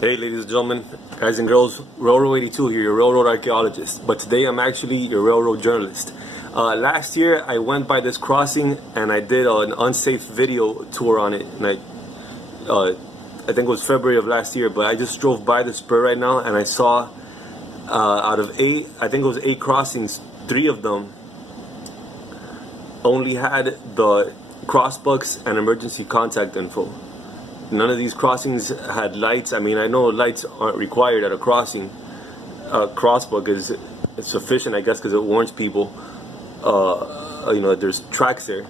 Hey ladies and gentlemen, guys and girls, Railroad 82 here, your railroad archaeologist. But today I'm actually your railroad journalist. Last year I went by this crossing and I did an unsafe video tour on it. And I think it was February of last year, but I just drove by the Spur right now and I saw out of 8, I think it was 8 crossings, 3 of them only had the crossbucks and emergency contact info. None of these crossings had lights. I mean, I know lights aren't required at a crossing. A crossbuck is sufficient, I guess, because it warns people, there's tracks there.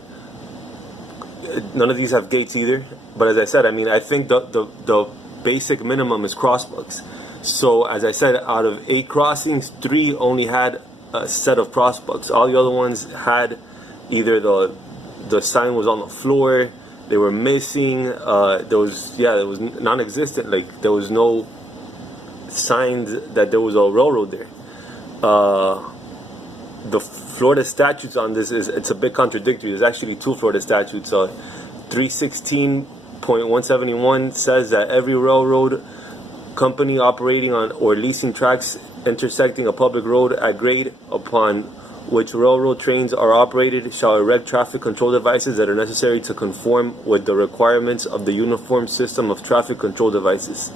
None of these have gates either. But as I said, I mean, I think the basic minimum is crossbucks. So as I said, out of 8 crossings, 3 only had a set of crossbucks. All the other ones had either the sign was on the floor, they were missing, there was non-existent, like there was no signs that there was a railroad there. The Florida statutes on this it's a bit contradictory. There's actually 2 Florida statutes. 316.171 says that every railroad company operating on or leasing tracks intersecting a public road at grade upon which railroad trains are operated shall erect traffic control devices that are necessary to conform with the requirements of the Uniform System of Traffic Control Devices,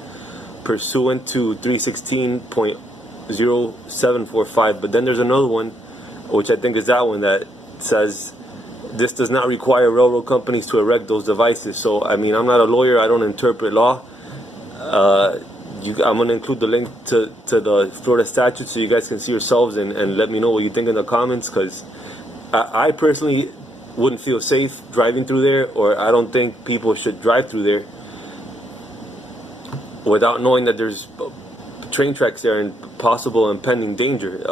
pursuant to 316.0745. But then there's another one, which I think is that one, that says this does not require railroad companies to erect those devices. So, I mean, I'm not a lawyer, I don't interpret law. I'm going to include the link to the Florida statute so you guys can see yourselves and let me know what you think in the comments, because I personally wouldn't feel safe driving through there, or I don't think people should drive through there without knowing that there's train tracks there and possible impending danger.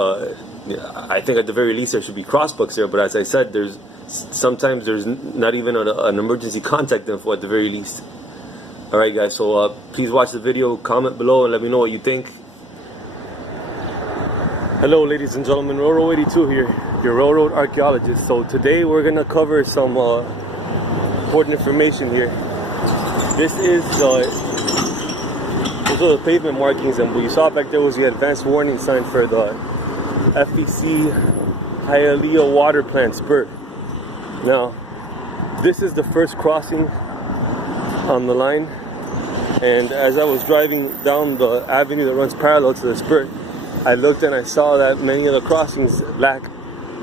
I think at the very least there should be crossbucks there, but as I said, sometimes there's not even an emergency contact info at the very least. Alright guys, so please watch the video, comment below and let me know what you think. Hello ladies and gentlemen, Railroad 82 here, your railroad archaeologist. So today we're going to cover some important information here. Those are the pavement markings, and what you saw back there was the advanced warning sign for the FEC Hialeah water plant, Spur. Now, this is the first crossing on the line. And as I was driving down the avenue that runs parallel to the Spur, I looked and I saw that many of the crossings lack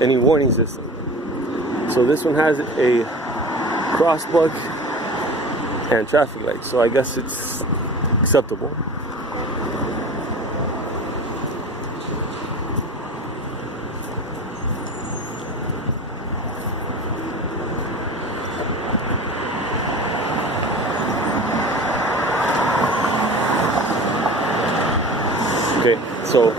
any warning system. So this one has a crossbuck and traffic lights, so I guess it's acceptable. Okay, so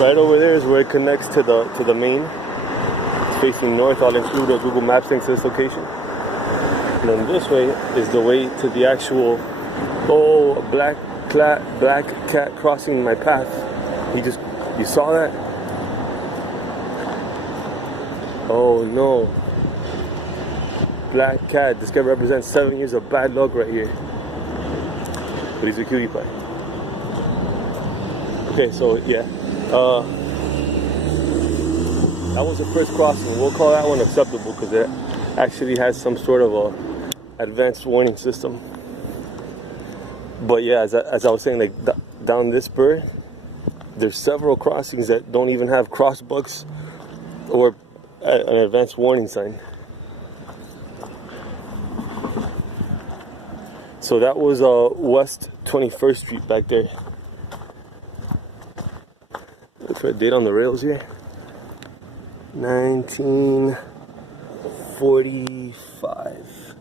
right over there is where it connects to the main. It's facing north. I'll include a Google Maps link to this location. And then this way is the way to the actual black cat crossing my path. You saw that? Oh no. Black cat. This guy represents 7 years of bad luck right here. But he's a cutie pie. Okay, so yeah, that was the first crossing. We'll call that one acceptable because it actually has some sort of a advanced warning system. But yeah, as I was saying, like down this spur, there's several crossings that don't even have crossbucks or an advanced warning sign. So that was West 21st Street back there. Look for a date on the rails here. 1945.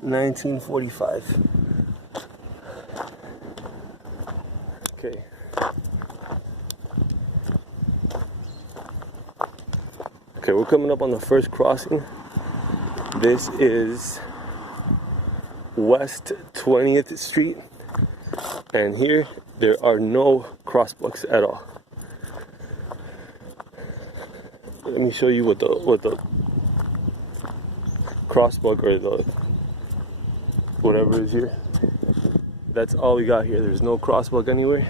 1945. Okay. Okay, we're coming up on the first crossing. This is West 20th Street, and here there are no crossbucks at all. Let me show you what the crosswalk or the whatever is here. That's all we got here. There's no crosswalk anywhere.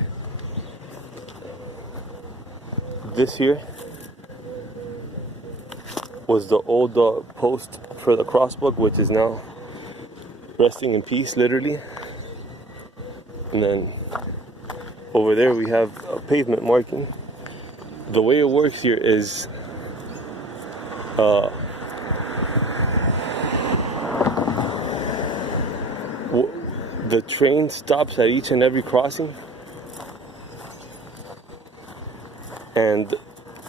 This here was the old post for the crosswalk, which is now resting in peace, literally. And then over there we have a pavement marking. The way it works here is the train stops at each and every crossing and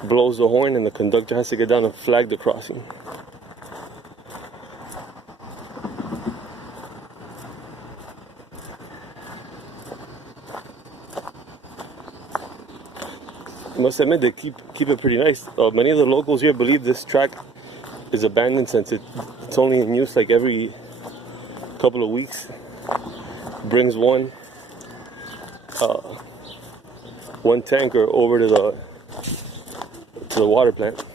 blows the horn, and the conductor has to get down and flag the crossing. I must admit, they keep it pretty nice. Many of the locals here believe this track is abandoned since it's only in use like every couple of weeks. Brings one tanker over to the water plant.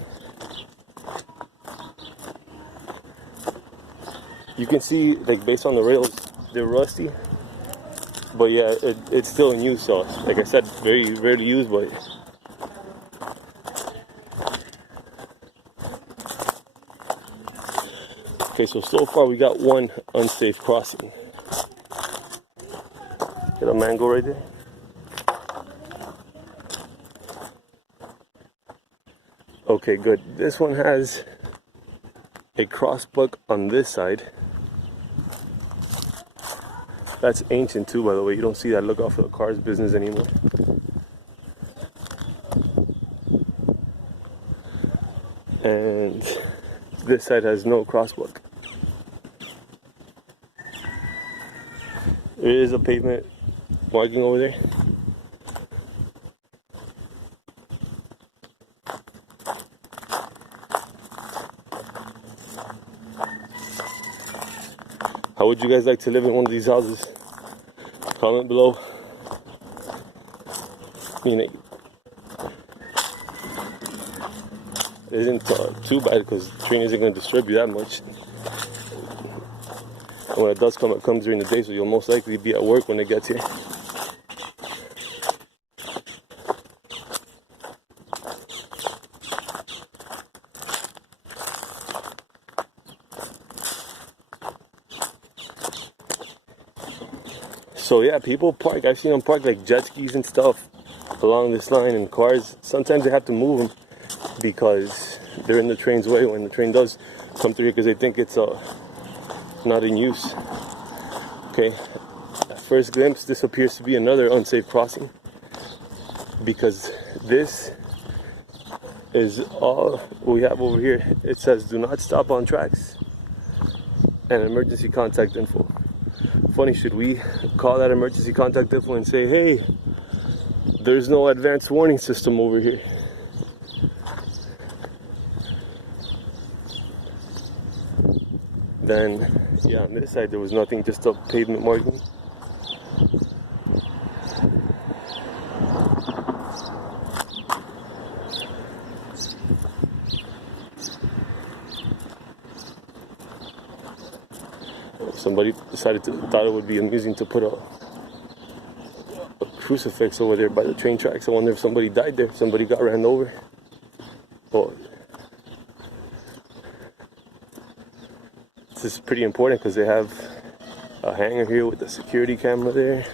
You can see, like, based on the rails, they're rusty, but yeah, it's still in use. So, like I said, very rarely used, but okay. So far we got one unsafe crossing. Got a mango right there. Okay, good. This one has a crossbuck on this side. That's ancient too, by the way. You don't see that look out for the cars business anymore. And this side has no crossbuck. There is a pavement marking over there. How would you guys like to live in one of these houses? Comment below. You know, it isn't too bad because the train isn't going to disturb you that much. And when it does come, it comes during the day, so you'll most likely be at work when it gets here. So yeah, people park. I've seen them park like jet skis and stuff along this line, and cars. Sometimes they have to move them because they're in the train's way when the train does come through here, because they think it's not in use. Okay, at first glimpse, this appears to be another unsafe crossing, because this is all we have over here. It says do not stop on tracks and emergency contact info. Funny, should we call that emergency contact info and say, hey, there's no advanced warning system over here? Then, yeah, on this side there was nothing, just a pavement marking. Somebody thought it would be amusing to put a crucifix over there by the train tracks. I wonder if somebody died there, somebody got ran over. Well, this is pretty important because they have a hangar here with the security camera there.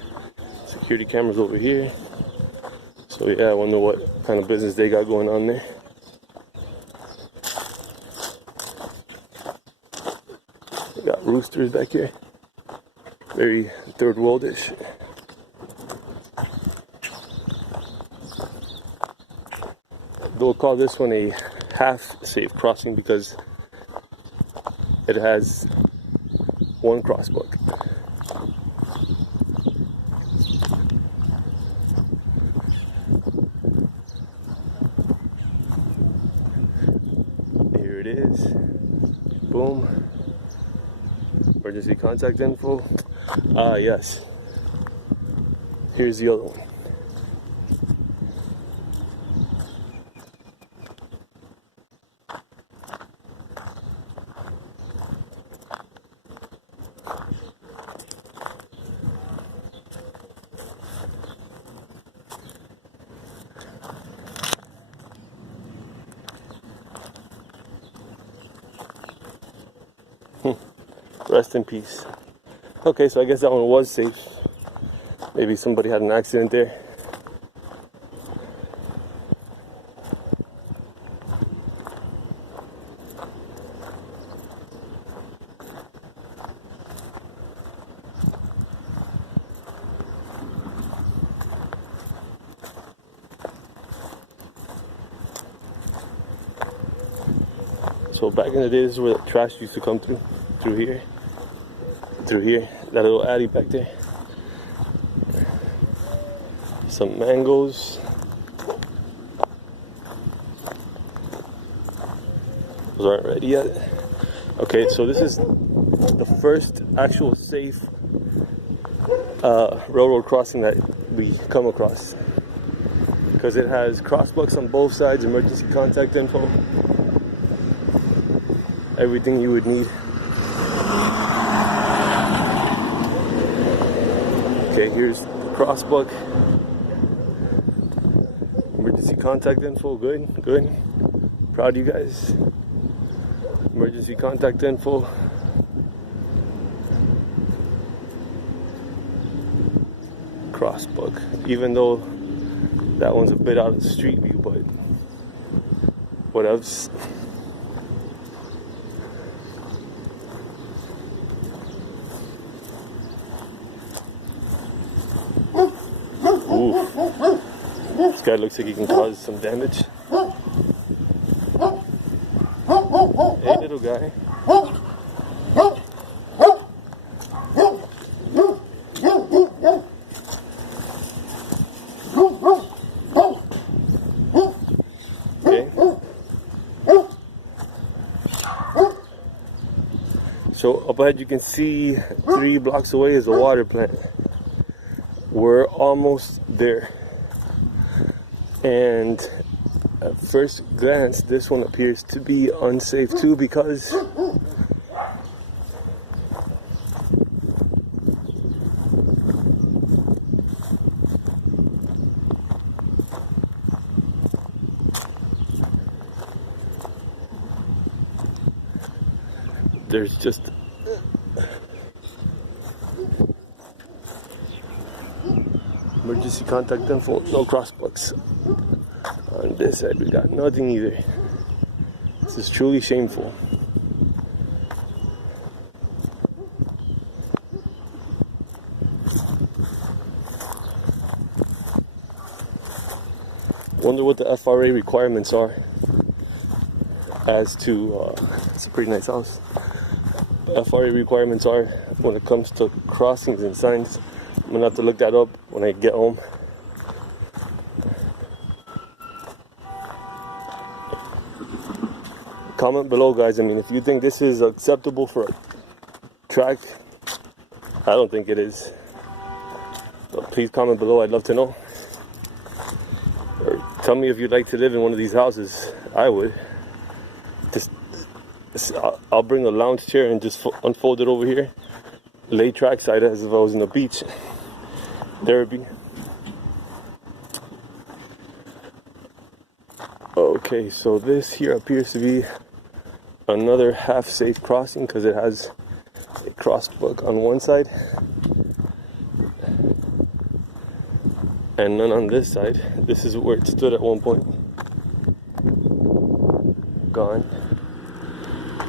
Security cameras over here. So yeah, I wonder what kind of business they got going on there. They got roosters back here. Very third worldish. They'll call this one a half safe crossing because it has one crossbuck. Here it is. Boom. Emergency contact info. Ah, yes. Here's the other one. Rest in peace. Okay, so I guess that one was safe. Maybe somebody had an accident there. So back in the day, this is where the trash used to come through here, that little alley back there. Some mangoes. Those aren't ready yet. Okay, so this is the first actual safe railroad crossing that we come across, because it has crosswalks on both sides, emergency contact info, everything you would need. Okay, here's the crosswalk, emergency contact info. Good. Proud of you guys. Emergency contact info. Crosswalk, even though that one's a bit out of the street view, but what else? Ooh. This guy looks like he can cause some damage. Hey, little guy. Okay. So up ahead you can see 3 blocks away is a water plant. We're almost there. And at first glance, this one appears to be unsafe too, because there's just emergency contact info, no crosswalks. On this side, we got nothing either. This is truly shameful. Wonder what the FRA requirements are as to, it's a pretty nice house. FRA requirements are when it comes to crossings and signs. I'm gonna have to look that up when I get home. Comment below, guys. I mean, if you think this is acceptable for a track, I don't think it is. But please comment below. I'd love to know. Or tell me if you'd like to live in one of these houses. I would. I'll bring a lounge chair and just unfold it over here. Lay trackside as if I was in the beach. There it be. Okay, so this here appears to be another half safe crossing, because it has a crosswalk on one side and none on this side. This is where it stood at one point. Gone.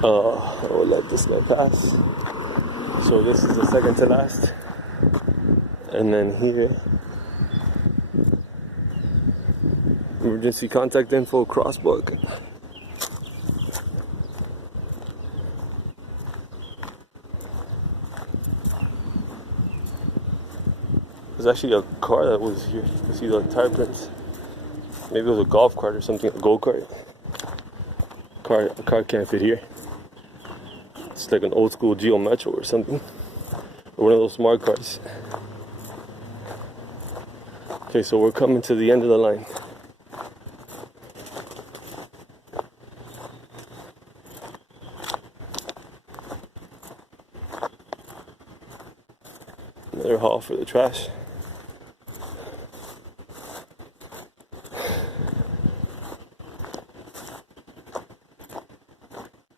I will let this guy pass. So this is the second to last. And then here, emergency contact info, crosswalk. There's actually a car that was here. You can see the tire prints. Maybe it was a golf cart or something, a go-kart. A car can't fit here. It's like an old school Geo Metro or something. Or one of those smart cars. Okay, so we're coming to the end of the line. Another haul for the trash.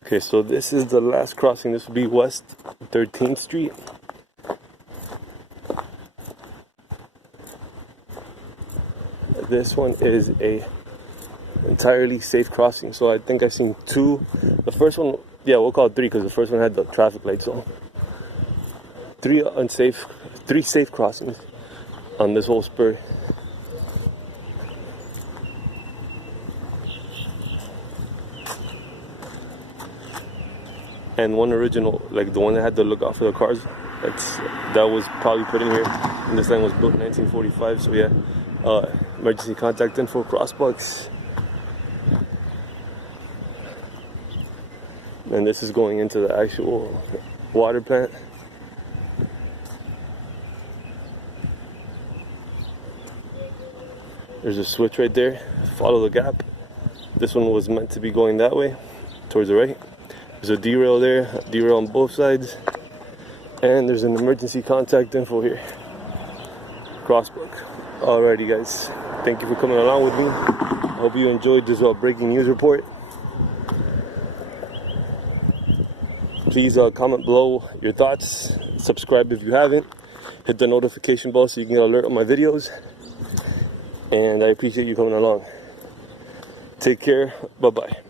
Okay, so this is the last crossing. This would be West 13th Street. This one is a entirely safe crossing. So I think I've seen two. The first one, yeah, we'll call it three because the first one had the traffic lights on. Three safe crossings on this whole spur. And one original, like the one that had to look out for the cars, that was probably put in here. And this line was built in 1945. So yeah, emergency contact info, crossbucks. And this is going into the actual water plant. There's a switch right there. Follow the gap. This one was meant to be going that way, towards the right. There's a derail there, a derail on both sides. And there's an emergency contact info here. Crossbuck. Alrighty guys, thank you for coming along with me. I hope you enjoyed this breaking news report. Please comment below your thoughts. Subscribe if you haven't. Hit the notification bell so you can get an alert on my videos. And I appreciate you coming along. Take care. Bye-bye.